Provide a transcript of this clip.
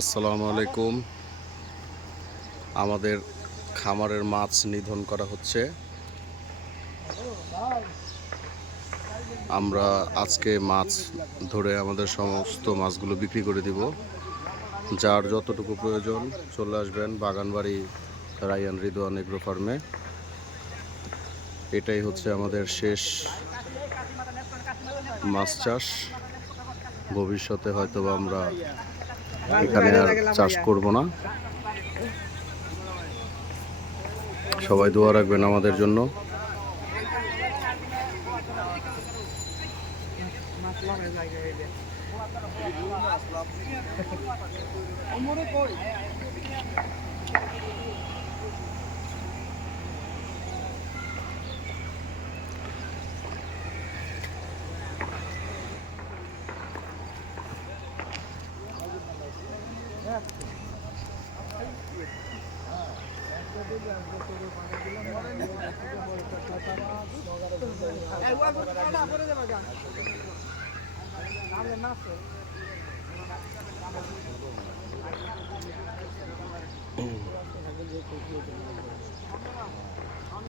আসসালামু আলাইকুম। আমাদের খামারের মাছ নিধন করা হচ্ছে। আমরা আজকে মাছ ধরে আমাদের সমস্ত মাছগুলো বিক্রি করে দিব। যার যতটুকু প্রয়োজন চলে আসবেন বাগানবাড়ি রায়ান রিদওয়ান এগ্রো ফার্মে। এটাই হচ্ছে আমাদের শেষ মাছ চাষ। ভবিষ্যতে হয়তো আমরা এখানে আর চাষ করব না। সবাই দোয়া রাখবেন আমাদের জন্য।